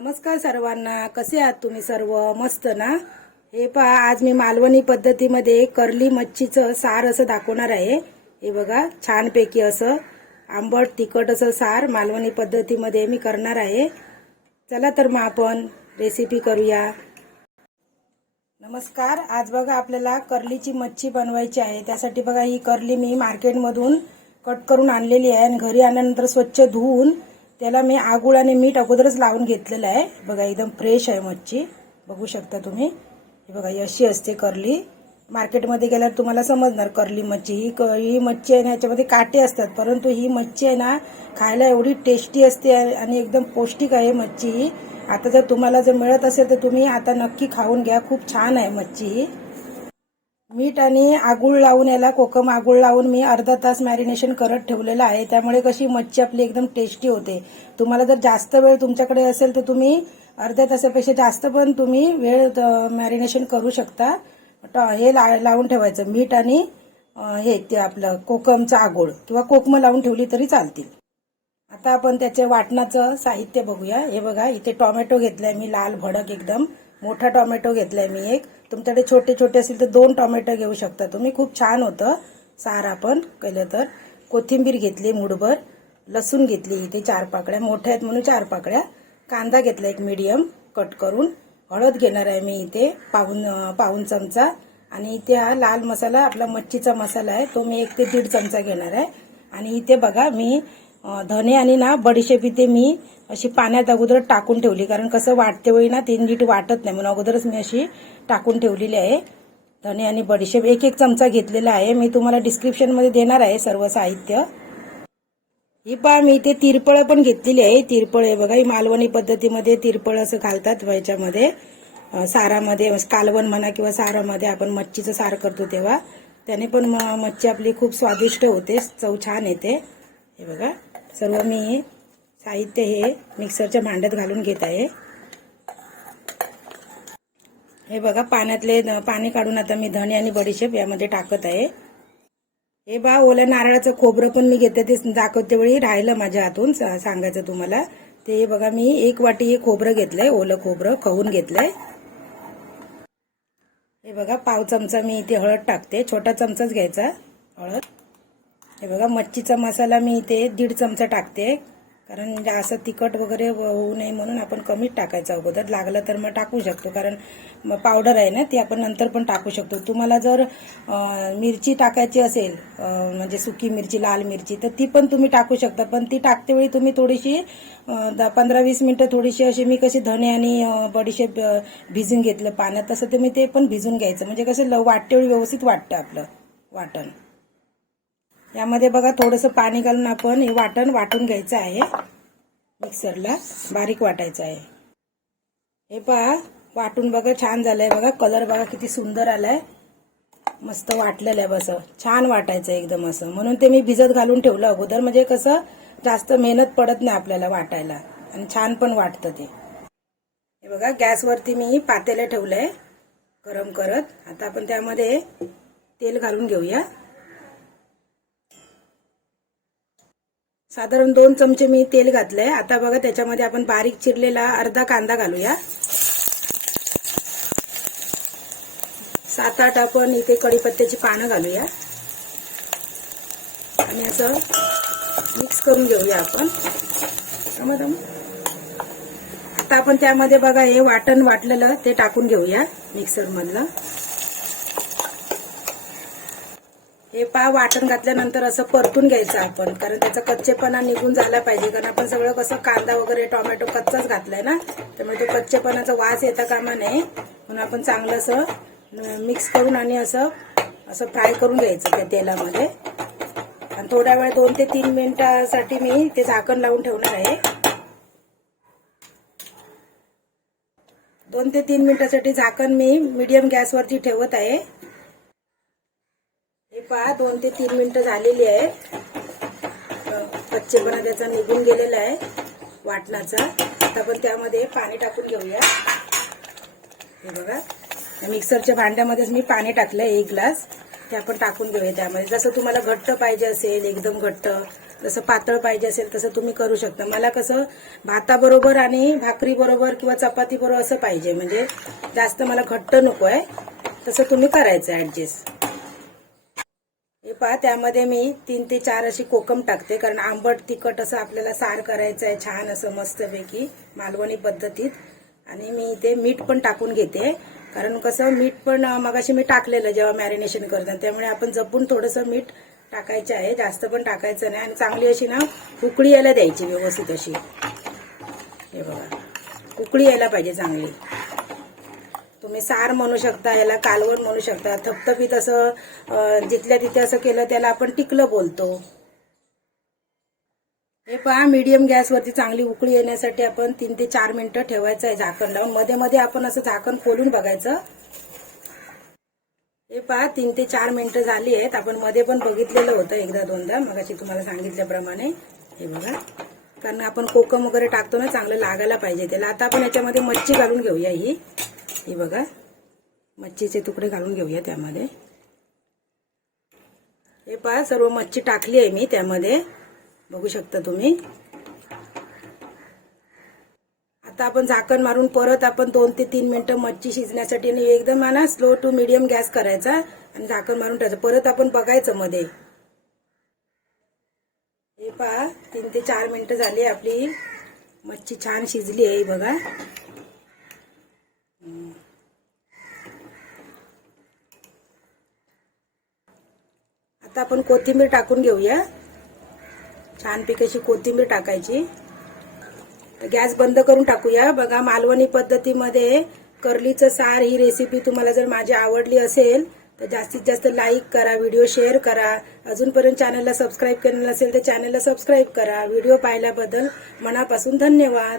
नमस्कार सर्वांना. कसे आहात तुम्ही सर्व? मस्त ना? हे पहा आज मी मालवणी पद्धतीमध्ये करली मच्छीचं सार असं दाखवणार आहे. हे बघा छानपैकी असं आंबट तिखट असं सार मालवणी पद्धतीमध्ये मी करणार आहे. चला तर मग आपण रेसिपी करूया. नमस्कार. आज बघा आपल्याला करलीची मच्छी बनवायची आहे. त्यासाठी बघा ही करली मी मार्केटमधून कट करून आणलेली आहे आणि घरी आणल्यानंतर स्वच्छ धुवून त्याला मी आगुळ आणि मीठ अगोदरच लावून घेतलेलं आहे. बघा एकदम फ्रेश आहे मच्छी. बघू शकता तुम्ही. बघा अशी असते करली मार्केटमध्ये गेल्यावर तुम्हाला समजणार करली मच्छी. ही क ही मच्छी आहे ना याच्यामध्ये काटे असतात. परंतु ही मच्छी आहे ना खायला एवढी टेस्टी असते आणि एकदम पौष्टिक आहे मच्छी. ही आता जर तुम्हाला जर मिळत असेल तर तुम्ही आता नक्की खाऊन घ्या. खूप छान आहे मच्छी ही. मीठ आणि आगूळ लावून याला कोकम आगूळ लावून मी अर्धा तास मॅरिनेशन करत ठेवलेलं आहे. त्यामुळे कशी मच्छी आपली एकदम टेस्टी होते. तुम्हाला जर जास्त वेळ तुमच्याकडे असेल तर तुम्ही अर्ध्या तासापेक्षा जास्त पण तुम्ही वेळ मॅरिनेशन करू शकता. हे ला- लावून ठेवायचं. मीठ आणि हे ते आपलं कोकमचं आगोळ किंवा कोकम लावून ठेवली तरी चालतील. आता आपण त्याचे वाटणाचं साहित्य बघूया. हे बघा इथे टोमॅटो घेतलाय मी लाल भडक एकदम. मोठा टोमॅटो घेतलाय मी एक. तुमच्याकडे छोटे छोटे असतील तर दोन टोमॅटो घेऊ शकता तुम्ही. खूप छान होतं. सार पण केलं तर. कोथिंबीर घेतली मुठभर. लसूण घेतली इथे चार पाकळ्या. मोठ्या आहेत म्हणून चार पाकळ्या. कांदा घेतला एक मीडियम कट करून. हळद घेणार आहे मी इथे. पाऊन पाऊन चमचा. आणि इथे हा लाल मसाला आपला मच्छीचा मसाला आहे. तो मी एक ते दीड चमचा घेणार आहे. आणि इथे बघा मी धने आणि ना बडीशेप इथे मी अशी पाण्यात अगोदर टाकून ठेवली. कारण कसं वाटते वेळी ना तीन नीट वाटत नाही. म्हणून अगोदरच मी अशी टाकून ठेवलेली आहे. धने आणि बडीशेप एक एक चमचा घेतलेला आहे. मी तुम्हाला डिस्क्रिप्शनमध्ये देणार आहे सर्व साहित्य. ही पहा मी इथे तिरपळं पण घेतलेली आहे. तिरपळ आहे बघा ही मालवणी पद्धतीमध्ये तिरपळ असं घालतात ह्याच्यामध्ये सारामध्ये कालवण म्हणा किंवा सारामध्ये आपण मच्छीचं सार करतो तेव्हा. त्याने पण म- मच्छी आपली खूप स्वादिष्ट होते. चव छान येते. हे बघा सर्व मी साहित्य हे मिक्सरच्या भांड्यात घालून घेत आहे. हे बघा पाण्यातले पाणी काढून आता मी धणे आणि बडीशेप यामध्ये टाकत आहे. हे बा ओल्या नारळाचं खोबरं पण मी घेते ते दाखवते वेळी राहिलं माझ्या हातून सा- सांगायचं तुम्हाला. ते बघा मी एक वाटी हे खोबरं घेतलंय ओलं खोबरं खवून घेतलंय. हे बघा पाव चमचा मी इथे हळद टाकते छोटा चमचाच घ्यायचा हळद. हे बघा मच्छीचा मसाला मी इथे दीड चमचा टाकते. कारण म्हणजे असं तिखट वगैरे होऊ नये म्हणून आपण कमीच टाकायचं अगोदर. लागलं तर मग टाकू शकतो. कारण मग पावडर आहे ना ती आपण नंतर पण टाकू शकतो. तुम्हाला जर मिरची टाकायची असेल म्हणजे सुकी मिरची लाल मिरची तर ती पण तुम्ही टाकू शकता. पण ती टाकते वेळी तुम्ही थोडीशी पंधरा वीस मिनटं थोडीशी अशी मी कशी धणे आणि बडीशेप भिजून घेतलं पाण्यात तसं तुम्ही ते पण भिजून घ्यायचं. म्हणजे कसं ल- वाटते वेळी व्यवस्थित वाटतं आपलं वाटण. यामध्ये बघा थोडंसं पाणी घालून आपण हे वाटण वाटून घ्यायचं आहे. मिक्सरला बारीक वाटायचं आहे. हे पहा वाटून बघा छान झालंय बघा. कलर बघा किती सुंदर आलाय. मस्त वाटलेलं आहे बस. छान वाटायचं एकदम असं. म्हणून ते मी भिजत घालून ठेवलं अगोदर. म्हणजे कसं जास्त मेहनत पडत नाही आपल्याला वाटायला. आणि छान पण वाटतं ते. हे बघा गॅसवरती मी पातेलं ठेवलंय. गरम करत. आता आपण त्यामध्ये तेल घालून घेऊया. साधारण दोन चमचे मी तेल घातलंय. आता बघा त्याच्यामध्ये आपण बारीक चिरलेला अर्धा कांदा घालूया. सात आठ आपण इथे कढीपत्त्याची पानं घालूया. आणि असं मिक्स करून घेऊया आपण. आता आपण त्यामध्ये बघा हे वाटण वाटलेलं ते टाकून घेऊया मिक्सरमधलं. हे पा वाटण घातल्यानंतर असं परतून घ्यायचं आपण. कारण त्याचा कच्चेपणा निघून झाला पाहिजे. कारण आपण सगळं कसं कांदा वगैरे टोमॅटो कच्चाच घातलाय ना? त्यामुळे तो कच्चेपणाचा वास येता कामा नये. म्हणून आपण चांगलं असं मिक्स करून आणि असं असं फ्राय करून घ्यायचं त्या तेलामध्ये. आणि थोड्या वेळ दोन ते तीन मिनिटासाठी मी ते झाकण लावून ठेवणार आहे. दोन ते तीन मिनिटासाठी झाकण मी मीडियम गॅसवरती ठेवत आहे. हे पहा दोन ते तीन मिनिटं झालेली आहे. कच्चेपणा त्याचा निघून गेलेला आहे वाटणाचा. आता आपण त्यामध्ये पाणी टाकून घेऊया. हे बघा. मिक्सरच्या भांड्यामध्येच मी पाणी टाकलंय एक ग्लास. ते आपण टाकून घेऊया त्यामध्ये. जसं तुम्हाला घट्ट पाहिजे असेल एकदम घट्ट जसं पातळ पाहिजे असेल तसं तुम्ही करू शकता. मला कसं भाताबरोबर आणि भाकरी बरोबर किंवा चपाती बरोबर असं पाहिजे. म्हणजे जास्त मला घट्ट नको आहे. तसं तुम्ही करायचं ऍडजस्ट पहा त्यामध्ये मी तीन ते चार अशी कोकम टाकते कारण आंबट तिखट असं आपल्याला सार करायचं आहे छान असं मस्तपैकी मालवणी पद्धतीत. आणि मी इथे मीठ पण टाकून घेते कारण कसं मीठ पण मगाशी मी टाकलेलं जेव्हा मॅरिनेशन करतात त्यामुळे आपण जपून थोडंसं मीठ टाकायचं आहे जास्त पण टाकायचं नाही. आणि चांगली अशी ना उकळी यायला द्यायची व्यवस्थित अशी. हे बघा उकळी यायला पाहिजे चांगली. तुम्ही सार म्हणू शकता याला कालवण म्हणू शकता थपथपीत असं जिथल्या तिथे असं केलं त्याला आपण टिकलं बोलतो. हे पहा मीडियम गॅसवरती चांगली उकळी येण्यासाठी आपण तीन ते चार मिनिटं ठेवायचं आहे झाकण लावून. मध्ये मध्ये आपण असं झाकण खोलून बघायचं. हे पहा तीन ते चार मिनिटं झाली आहेत. आपण मध्ये पण बघितलेलं होतं एकदा दोनदा. मगाशी तुम्हाला सांगितल्याप्रमाणे. हे बघा. कारण आपण कोकम वगैरे टाकतो ना चांगलं लागायला पाहिजे. त्याला आता आपण याच्यामध्ये मच्छी घालून घेऊया ही. हे बघा. मच्छीचे तुकडे घालून घेऊया त्यामध्ये. हे पहा सर्व मच्छी टाकली आहे मी त्यामध्ये. बघू शकता तुम्ही. आता आपण झाकण मारून परत आपण दोन ते तीन मिनिटं मच्छी शिजण्यासाठी आणि एकदम ना स्लो टू मिडियम गॅस करायचा आणि झाकण मारून ठेवायचं. परत आपण बघायचं मध्ये. हे पहा तीन ते चार मिनिटं झाली आपली. मच्छी छान शिजली आहे ही बघा. आता आपण कोथिंबीर टाकून घेऊया. छानपैकी अशी कोथिंबीर टाकायची. तर गॅस बंद करून टाकूया. बघा मालवणी पद्धतीमध्ये कर्लीचं सार ही रेसिपी तुम्हाला जर माझी आवडली असेल तर जास्तीत जास्त लाईक करा व्हिडिओ शेअर करा. अजूनपर्यंत चॅनलला सबस्क्राईब केलं नसेल तर चॅनलला सबस्क्राईब करा. व्हिडिओ पाहिल्याबद्दल मनापासून धन्यवाद.